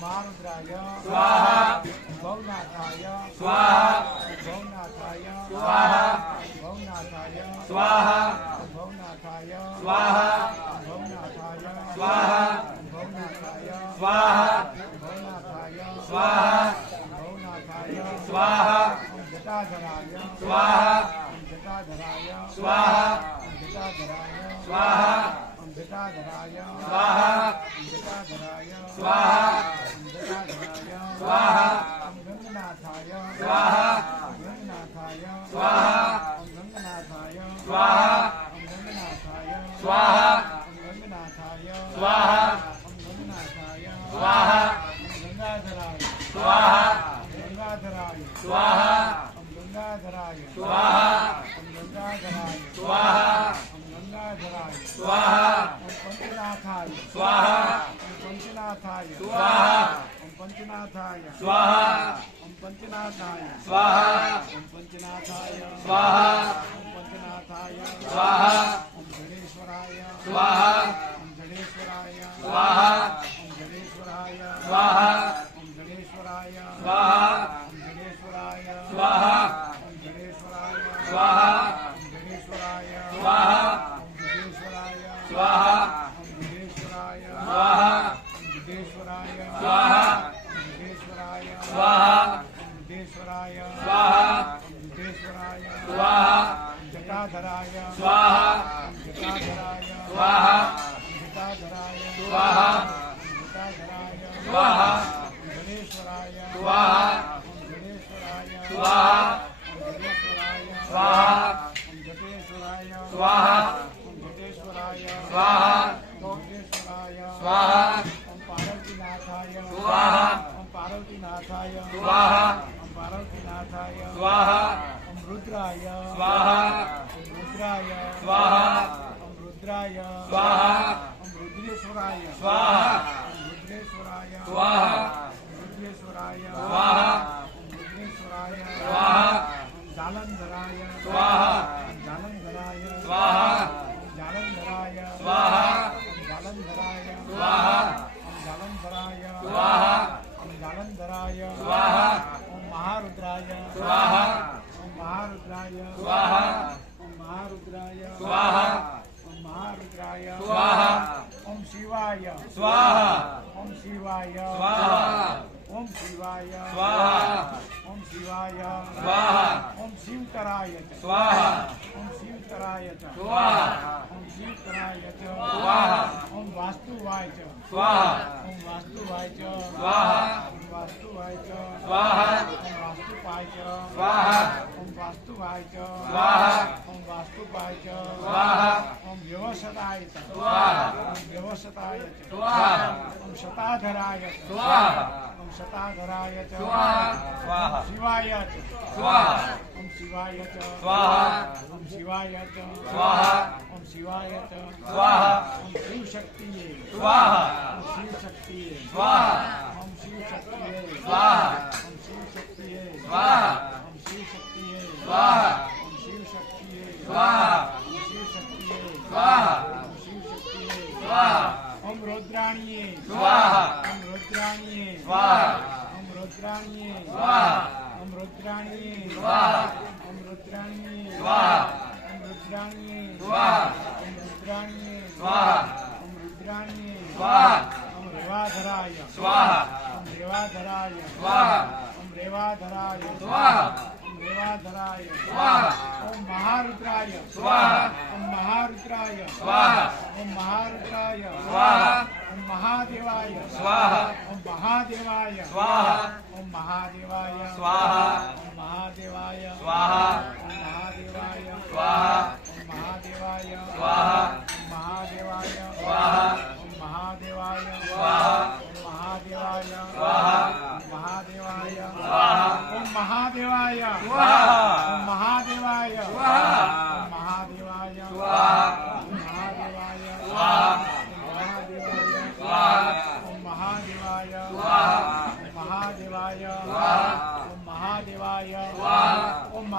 महारुद्राय स्वाहा भवनाथाय स्वाहा भवनाथाय स्वाहा भवनाथाय स्वाहा भवनाथाय स्वाहा भवनाथाय स्वाहा भवनाथाय स्वाहा भवनाथाय स्वाहा भवनाथाय स्वाहा जटाधराय स्वाहा जटाधराय स्वाहा जटाधराय स्वाहा जटाधराय स्वाहा जटाधराय स्वाहा जटाधराय स्वाहा गंगनाथाय स्वाहा गंगनाथाय स्वाहा गंगनाथाय स्वाहा गंगनाथाय स्वाहा गंगनाथाय स्वाहा गंगनाथाय स्वाहा गंगाधराय स्वाहा गंगाधराय स्वाहा गंगाधराय स्वाहा गंगाधराय स्वाहा गंगाधराय स्वाहा पंचनाथाय स्वाहा पंचनाथाय स्वाहा पंचनाथाय स्वाहा पंचनाथाय स्वाहा पंचनाथाय स्वाहा पंचनाथाय स्वाहा जडेश्वराय स्वाहा जडेश्वराय स्वाहा जडेश्वराय स्वाहा जडेश्वराय स्वाहा जडेश्वराय स्वाहा जडेश्वराय स्वाहा जडेश्वराय स्वाहा जडेश्वराय स्वाहा जडेश्वराय स्वाहा जडेश्वराय स्वाहा जडेश्वराय स्वाहा जडेश्वराय स्वाहा जडेश्वराय स्वाहा जटाधराय स्वाहा जटाधराय स्वाहा जटाधराय स्वाहा जटाधराय स्वाहा जडेश्वराय स्वाहा जडेश्वराय स्वाहा जडेश्वराय स्वाहा जटेश्वराय स्वाहा जटेश्वराय स्वाहा जटेश्वराय स्वाहा पार्वतीनाथाय स्वाहा पार्वतीनाथाय स्वाहा पार्वतीनाथाय स्वाहा रुद्राय स्वाहा रुद्राय स्वाहा रुद्राय स्वाहा रुद्रेश्वराय स्वाहा रुद्रेश्वराय स्वाहा रुद्रेश्वराय स्वाहा रुद्रेश्वराय स्वाहा जालंधराय स्वाहा जालंधराय स्वाहा जालंधराय स्वाहा जालंधराय स्वाहा जालंधराय स्वाहा जालंधराय स्वाहा महारुद्राय स्वाहा महारुद्राय स्वाहा महारुद्राय स्वाहा महारुद्राय स्वाहा ओम शिवाय स्वाहा ओम शिवाय स्वाहा ओम शिवाय स्वाहा ओम शिवाय स्वाहा ओम शिवतराय स्वाहा ओम शिवतराय स्वाहा ओम शिवतराय स्वाहा ओम वास्तुवाय स्वाहा ओम वास्तुवाय स्वाहा ओम वास्तुवाय स्वाहा ओम वास्तुपाय स्वाहा ओम वास्तुवाय स्वाहा ओम वास्तुपाय स्वाहा ओम व्यवसताय स्वाहा ओम व्यवसताय स्वाहा ओम शताधराय स्वाहा ओम शताधराय स्वाहा स्वाहा शिवाय स्वाहा ओम शिवाय स्वाहा ओम शिवाय स्वाहा ओम शिवाय स्वाहा ओम शिव शक्ति स्वाहा ओम शिव शक्ति स्वाहा ओम शिव शक्ति स्वाहा ओम शिव शक्ति स्वाहा ओम शिव शक्ति स्वाहा ओम शिव शक्ति स्वाहा ओम शिव शक्ति स्वाहा ओम शिव शक्ति स्वाहा ओम रुद्राणी स्वाहा ओम रुद्राणी स्वाहा ओम रुद्राणी स्वाहा ओम रुद्राणी स्वाहा ओम रुद्राणी स्वाहा ओम रुद्राणी स्वाहा ओम रुद्राणी स्वाहा ओम रुद्राणी स्वाहा ओम रेवाधराय स्वाहा ओम रेवाधराय स्वाहा ओम रेवाधराय स्वाहा ओम रेवाधराय स्वाहा ओम महारुद्राय स्वाहा ओम महारुद्राय स्वाहा ओम महारुद्राय स्वाहा ओम महादेवाय स्वाहा ओम महादेवाय स्वाहा ओम महादेवाय स्वाहा ओम महादेवाय स्वाहा ओम महादेवाय स्वाहा ओम महादेवाय स्वाहा ओम महादेवाय स्वाहा ओम महादेवाय स्वाहा ओम महादेवाय स्वाहा ओम महादेवाय स्वाहा ओम महादेवाय स्वाहा ओम महादेवाय स्वाहा ओम महादेवाय स्वाहा ओम महादेवाय स्वाहा ओम महादेवाय स्वाहा ओम महादेवाय स्वाहा ओम महादेवाय स्वाहा ओम महादेवाय स्वाहा ओम